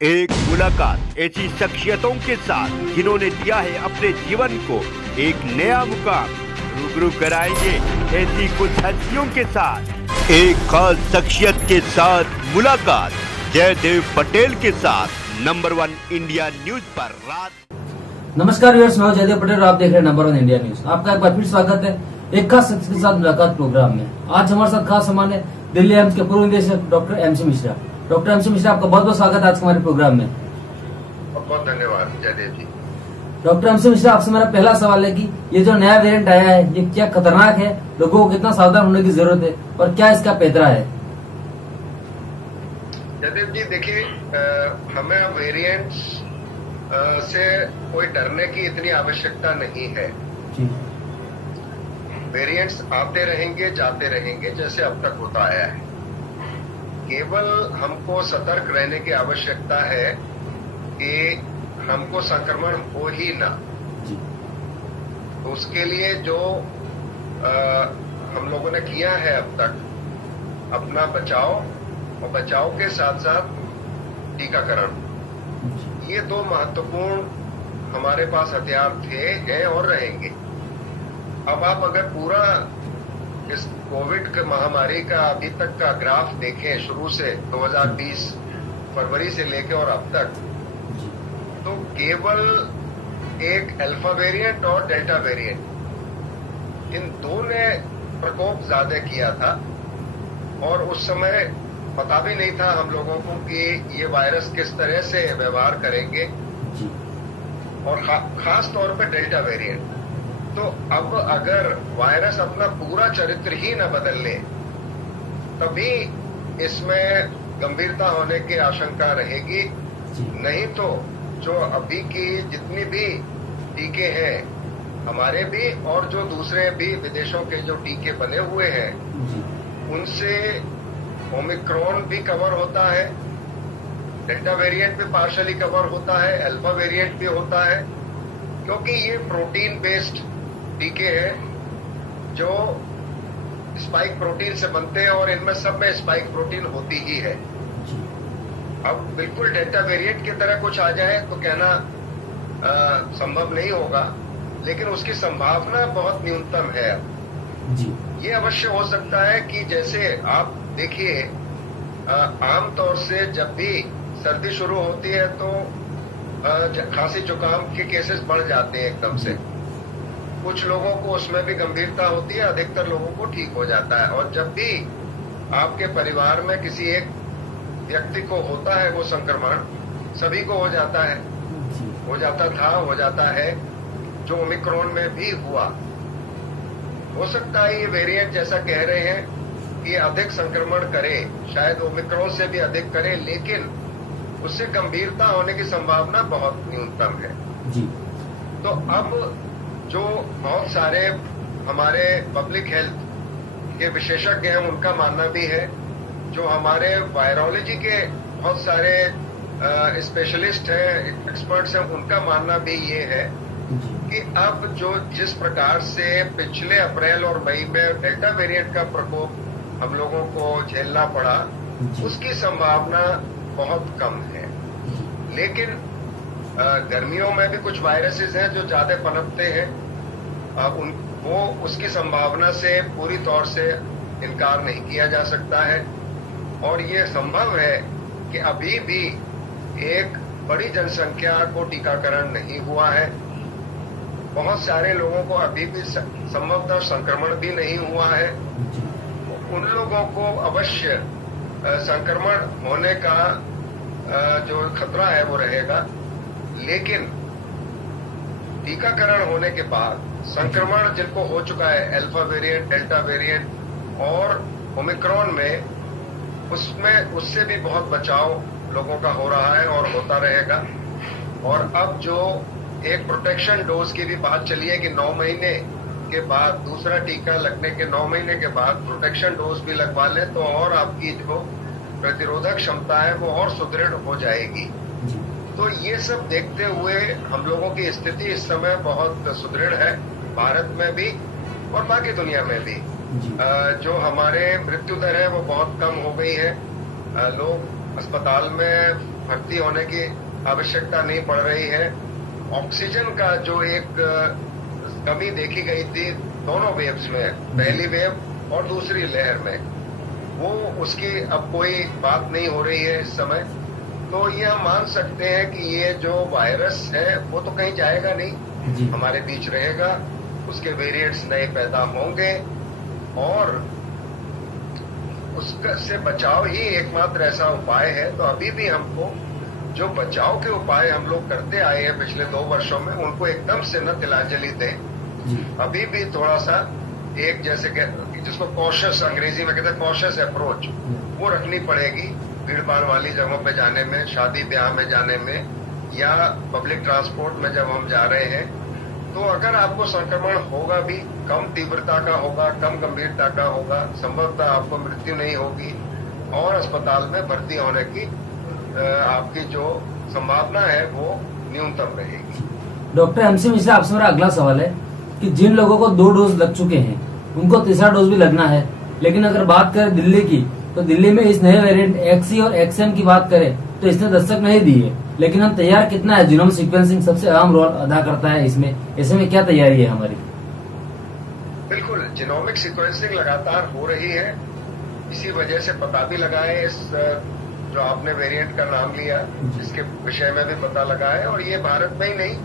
एक मुलाकात ऐसी शख्सियतों के साथ जिन्होंने दिया है अपने जीवन को एक नया मुकाम। रूबरू कराएंगे ऐसी कुछ हस्तियों के साथ एक खास शख्सियत के साथ मुलाकात। जयदेव पटेल के साथ नंबर 1 इंडिया न्यूज पर रात। नमस्कार व्यूअर्स, मैं जयदेव पटेल और आप देख रहे हैं नंबर 1 इंडिया न्यूज। आपका एक बार फिर स्वागत है एक खास शख्स के साथ मुलाकात प्रोग्राम में। आज हमारे साथ खास मेहमान है दिल्ली एम्स के पूर्व निदेशक doctor MC Mishra. Doctor MC Mishra, आपका बहुत बहुत स्वागत है आज हमारे प्रोग्राम में। बहुत बहुत धन्यवाद जयदेव जी। डॉक्टर एमसी मिश्रा, आपसे मेरा पहला सवाल है कि ये जो नया वेरिएंट आया है ये क्या खतरनाक है, लोगों को कितना सावधान होने की जरूरत है और क्या इसका पैतरा है? जयदेव जी देखिए, हमें वेरिएंट्स से कोई डरने की इतनी आवश्यकता नहीं है। वेरिएंट्स आते रहेंगे जाते रहेंगे जैसे अब तक होता आया है। केवल हमको सतर्क रहने की आवश्यकता है कि हमको संक्रमण हो ही ना। तो उसके लिए जो हम लोगों ने किया है अब तक, अपना बचाव और बचाव के साथ साथ टीकाकरण, ये दो महत्वपूर्ण हमारे पास हथियार थे, हैं और रहेंगे। अब आप अगर पूरा इस कोविड के महामारी का अभी तक का ग्राफ देखें, शुरू से 2020 फरवरी से लेकर और अब तक, तो केवल एक अल्फा वेरिएंट और डेल्टा वेरिएंट, इन दो ने प्रकोप ज्यादा किया था। और उस समय पता भी नहीं था हम लोगों को कि ये वायरस किस तरह से व्यवहार करेंगे, और खास तौर पे डेल्टा वेरिएंट। तो अब अगर वायरस अपना पूरा चरित्र ही न बदल ले तभी इसमें गंभीरता होने की आशंका रहेगी। नहीं तो जो अभी की जितनी भी टीके हैं, हमारे भी और जो दूसरे भी विदेशों के जो टीके बने हुए हैं, उनसे ओमिक्रॉन भी कवर होता है, डेल्टा वेरिएंट भी पार्शली कवर होता है, अल्फा वेरिएंट भी होता है, क्योंकि ये प्रोटीन बेस्ड टीके हैं जो स्पाइक प्रोटीन से बनते हैं और इनमें सब में स्पाइक प्रोटीन होती ही है। अब बिल्कुल डेल्टा वेरिएंट की तरह कुछ आ जाए तो कहना संभव नहीं होगा, लेकिन उसकी संभावना बहुत न्यूनतम है। ये अवश्य हो सकता है कि जैसे आप देखिए, आमतौर से जब भी सर्दी शुरू होती है तो खांसी जुकाम के केसेस बढ़ जाते हैं एकदम से। कुछ लोगों को उसमें भी गंभीरता होती है, अधिकतर लोगों को ठीक हो जाता है। और जब भी आपके परिवार में किसी एक व्यक्ति को होता है वो संक्रमण, सभी को हो जाता है, हो जाता था, हो जाता है, जो ओमिक्रॉन में भी हुआ। हो सकता है ये वेरिएंट जैसा कह रहे हैं कि अधिक संक्रमण करे, शायद ओमिक्रॉन से भी अधिक करे, लेकिन उससे गंभीरता होने की संभावना बहुत न्यूनतम है। तो अब जो बहुत सारे हमारे पब्लिक हेल्थ के विशेषज्ञ हैं, उनका मानना भी है, जो हमारे वायरोलॉजी के बहुत सारे स्पेशलिस्ट हैं, एक्सपर्ट्स हैं, उनका मानना भी ये है कि अब जो जिस प्रकार से पिछले अप्रैल और मई में डेल्टा वेरिएंट का प्रकोप हम लोगों को झेलना पड़ा, उसकी संभावना बहुत कम है। लेकिन गर्मियों में भी कुछ वायरसेस हैं जो ज्यादा पनपते हैं, वो उसकी संभावना से पूरी तौर से इनकार नहीं किया जा सकता है। और ये संभव है कि अभी भी एक बड़ी जनसंख्या को टीकाकरण नहीं हुआ है, बहुत सारे लोगों को अभी भी संभवतः संक्रमण भी नहीं हुआ है। उन लोगों को अवश्य संक्रमण होने का जो खतरा है वो रहेगा, लेकिन टीकाकरण होने के बाद संक्रमण जिनको हो चुका है, अल्फा वेरिएंट, डेल्टा वेरिएंट और ओमिक्रॉन में, उसमें उससे भी बहुत बचाव लोगों का हो रहा है और होता रहेगा। और अब जो एक प्रोटेक्शन डोज की भी बात चली है कि 9 महीने के बाद, दूसरा टीका लगने के 9 महीने के बाद प्रोटेक्शन डोज भी लगवा ले तो और आपकी जो प्रतिरोधक क्षमता है वो और सुदृढ़ हो जाएगी। तो ये सब देखते हुए हम लोगों की स्थिति इस समय बहुत सुदृढ़ है, भारत में भी और बाकी दुनिया में भी। जो हमारे मृत्यु दर है वो बहुत कम हो गई है। लोग अस्पताल में भर्ती होने की आवश्यकता नहीं पड़ रही है। ऑक्सीजन का जो एक कमी देखी गई थी दोनों वेव्स में, पहली वेव और दूसरी लहर में, वो उसकी अब कोई बात नहीं हो रही है इस समय। तो ये हम मान सकते हैं कि ये जो वायरस है वो तो कहीं जाएगा नहीं, जी। हमारे बीच रहेगा, उसके वेरिएंट्स नए पैदा होंगे और उससे बचाव ही एकमात्र ऐसा उपाय है। तो अभी भी हमको जो बचाव के उपाय हम लोग करते आए हैं पिछले 2 वर्षों में, उनको एकदम से न तिलांजलि दें। अभी भी थोड़ा सा एक जैसे जिसको कॉशियस, अंग्रेजी में कहते हैं कॉशियस अप्रोच, वो रखनी पड़ेगी भीड़ भाड़ वाली जगहों पे जाने में, शादी ब्याह में जाने में, या पब्लिक ट्रांसपोर्ट में जब हम जा रहे हैं। तो अगर आपको संक्रमण होगा भी, कम तीव्रता का होगा, कम गंभीरता का होगा, संभवतः आपको मृत्यु नहीं होगी और अस्पताल में भर्ती होने की आपकी जो संभावना है वो न्यूनतम रहेगी। डॉक्टर एमसी मिश्रा, आपसे मेरा अगला सवाल है कि जिन लोगों को 2 डोज लग चुके हैं उनको तीसरा डोज भी लगना है, लेकिन अगर बात करें दिल्ली की, तो दिल्ली में इस नए वेरिएंट XE और XM की बात करें तो इसने दस्तक नहीं दी है, लेकिन हम तैयार कितना है? जीनोम सीक्वेंसिंग सबसे अहम रोल अदा करता है इसमें, ऐसे में क्या तैयारी है हमारी? बिल्कुल, जीनोमिक सीक्वेंसिंग लगातार हो रही है, इसी वजह से पता भी लगा है इस जो आपने वेरिएंट का नाम लिया, इसके विषय में भी पता लगा है। और ये भारत में ही नहीं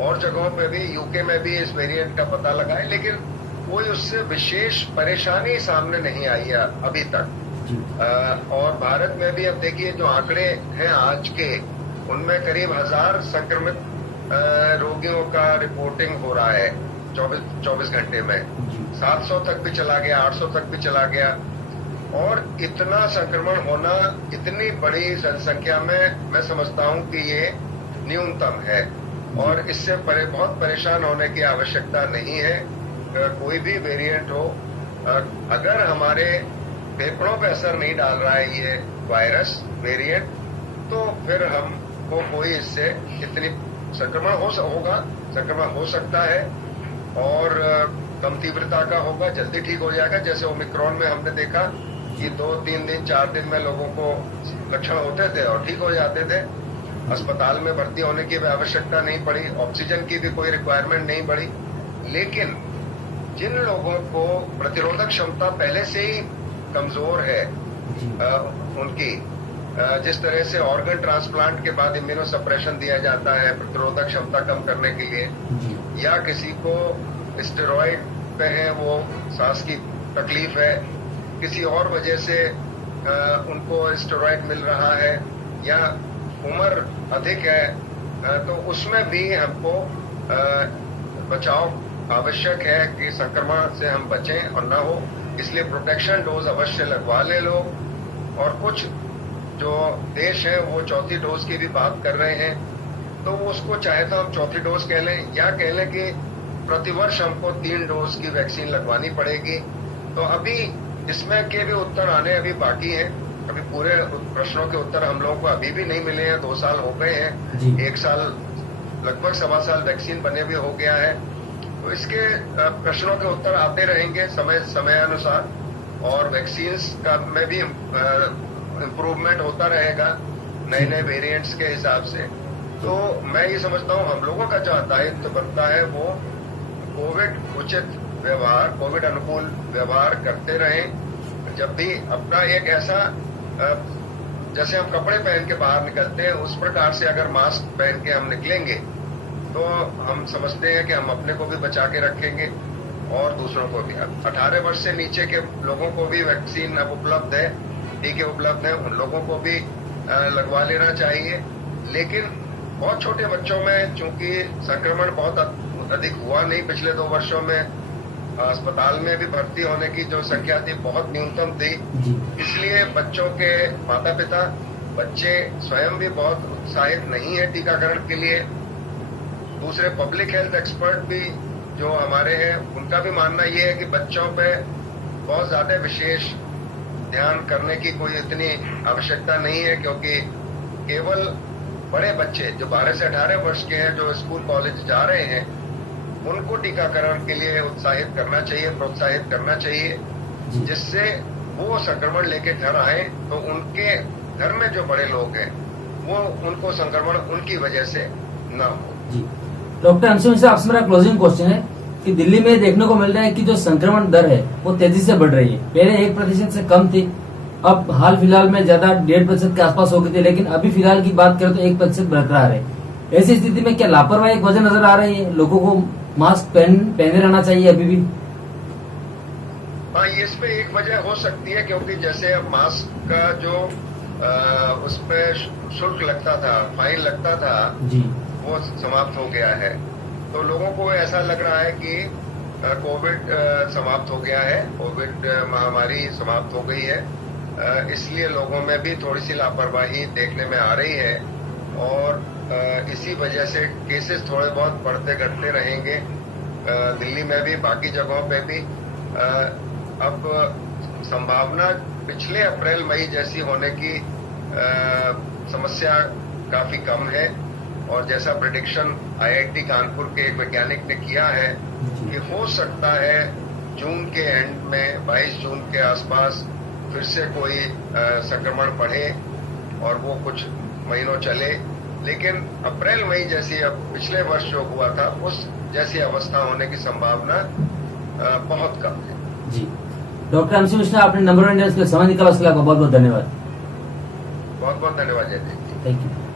और जगहों पे भी, यूके में भी इस वेरिएंट का पता लगा है, लेकिन कोई उससे विशेष परेशानी सामने नहीं आई है अभी तक। और भारत में भी अब देखिए जो आंकड़े हैं आज के, उनमें करीब 1000 संक्रमित रोगियों का रिपोर्टिंग हो रहा है 24 घंटे में। 700 तक भी चला गया, 800 तक भी चला गया। और इतना संक्रमण होना इतनी बड़ी जनसंख्या में, मैं समझता हूं कि ये न्यूनतम है और इससे बहुत परेशान होने की आवश्यकता नहीं है। कोई भी वेरिएंट हो, अगर हमारे फेफड़ों पे असर नहीं डाल रहा है ये वायरस वेरिएंट, तो फिर हमको कोई इससे इतनी संक्रमण हो सकता है और कम तीव्रता का होगा, जल्दी ठीक हो जाएगा। जैसे ओमिक्रॉन में हमने देखा कि 2-3 दिन 4 दिन में लोगों को लक्षण होते थे और ठीक हो जाते थे, अस्पताल में भर्ती होने की भी आवश्यकता नहीं पड़ी, ऑक्सीजन की भी कोई रिक्वायरमेंट नहीं पड़ी। लेकिन जिन लोगों को प्रतिरोधक क्षमता पहले से ही कमजोर है, उनकी जिस तरह से ऑर्गन ट्रांसप्लांट के बाद इम्यूनो सप्रेशन दिया जाता है प्रतिरोधक क्षमता कम करने के लिए, या किसी को स्टेरॉइड पे है, वो सांस की तकलीफ है, किसी और वजह से उनको स्टेरॉइड मिल रहा है, या उम्र अधिक है, तो उसमें भी हमको बचाव आवश्यक है कि संक्रमण से हम बचें और न हो। इसलिए प्रोटेक्शन डोज अवश्य लगवा ले लोग। और कुछ जो देश है वो चौथी डोज की भी बात कर रहे हैं, तो उसको चाहे तो हम चौथी डोज कह लें या कह लें कि प्रतिवर्ष हमको 3 डोज की वैक्सीन लगवानी पड़ेगी। तो अभी इसमें के भी उत्तर आने अभी बाकी हैं। अभी पूरे प्रश्नों के उत्तर हम लोगों को अभी भी नहीं मिले हैं। 2 साल हो गए हैं, 1 साल लगभग 1.25 साल वैक्सीन बने भी हो गया है। तो इसके प्रश्नों के उत्तर आते रहेंगे समय अनुसार, और वैक्सीन का में भी इम्प्रूवमेंट होता रहेगा नए नए वेरिएंट्स के हिसाब से। तो मैं ये समझता हूँ हम लोगों का जो दायित्व बनता है वो कोविड उचित व्यवहार, कोविड अनुकूल व्यवहार करते रहें। जब भी अपना एक ऐसा, जैसे हम कपड़े पहन के बाहर निकलते हैं उस प्रकार से अगर मास्क पहन के हम निकलेंगे तो हम समझते हैं कि हम अपने को भी बचा के रखेंगे और दूसरों को भी। 18 वर्ष से नीचे के लोगों को भी वैक्सीन अब उपलब्ध है, टीके उपलब्ध हैं, उन लोगों को भी लगवा लेना चाहिए। लेकिन बहुत छोटे बच्चों में चूंकि संक्रमण बहुत अधिक हुआ नहीं पिछले 2 वर्षों में, अस्पताल में भी भर्ती होने की जो संख्या थी बहुत न्यूनतम थी, इसलिए बच्चों के माता पिता, बच्चे स्वयं भी बहुत उत्साहित नहीं है टीकाकरण के लिए। दूसरे पब्लिक हेल्थ एक्सपर्ट भी जो हमारे हैं उनका भी मानना ये है कि बच्चों पे बहुत ज्यादा विशेष ध्यान करने की कोई इतनी आवश्यकता नहीं है, क्योंकि केवल बड़े बच्चे जो 12 से 18 वर्ष के हैं जो स्कूल कॉलेज जा रहे हैं उनको टीकाकरण के लिए उत्साहित करना चाहिए, प्रोत्साहित करना चाहिए, जिससे वो संक्रमण लेके घर आए तो उनके घर में जो बड़े लोग हैं वो उनको संक्रमण उनकी वजह से न हो। जी डॉक्टर एमसी मिश्रा, आपसे मेरा क्लोजिंग क्वेश्चन है कि दिल्ली में देखने को मिल रहा है कि जो संक्रमण दर है वो तेजी से बढ़ रही है। पहले 1% से कम थी, अब हाल फिलहाल में ज्यादा 1.5% के आसपास हो गई थी, लेकिन अभी फिलहाल की बात करें तो 1% बरकरार है। ऐसी स्थिति में क्या लापरवाही एक वजह नजर आ रही है? लोगों को मास्क पहने रहना चाहिए अभी भी? हाँ, ये इसमें एक वजह हो सकती है, क्योंकि जैसे अब मास्क का जो उस पर शुल्क लगता था, फाइन लगता था जी, वो समाप्त हो गया है। तो लोगों को ऐसा लग रहा है कि कोविड समाप्त हो गया है, कोविड महामारी समाप्त हो गई है, इसलिए लोगों में भी थोड़ी सी लापरवाही देखने में आ रही है और इसी वजह से केसेस थोड़े बहुत बढ़ते घटते रहेंगे, दिल्ली में भी, बाकी जगहों पे भी। अब संभावना पिछले अप्रैल मई जैसी होने की समस्या काफी कम है और जैसा प्रेडिक्शन आईआईटी कानपुर के एक वैज्ञानिक ने किया है कि हो सकता है जून के एंड में 22 जून के आसपास फिर से कोई संक्रमण बढ़े और वो कुछ महीनों चले, लेकिन अप्रैल मई जैसी अब पिछले वर्ष जो हुआ था उस जैसी अवस्था होने की संभावना बहुत कम है। जी डॉक्टर एमसी मिश्रा, आपने नंबर 1 इंडिया के समय निकाला, उसके लिए आपका बहुत बहुत धन्यवाद। बहुत बहुत धन्यवाद जयदीप जी। Thank you.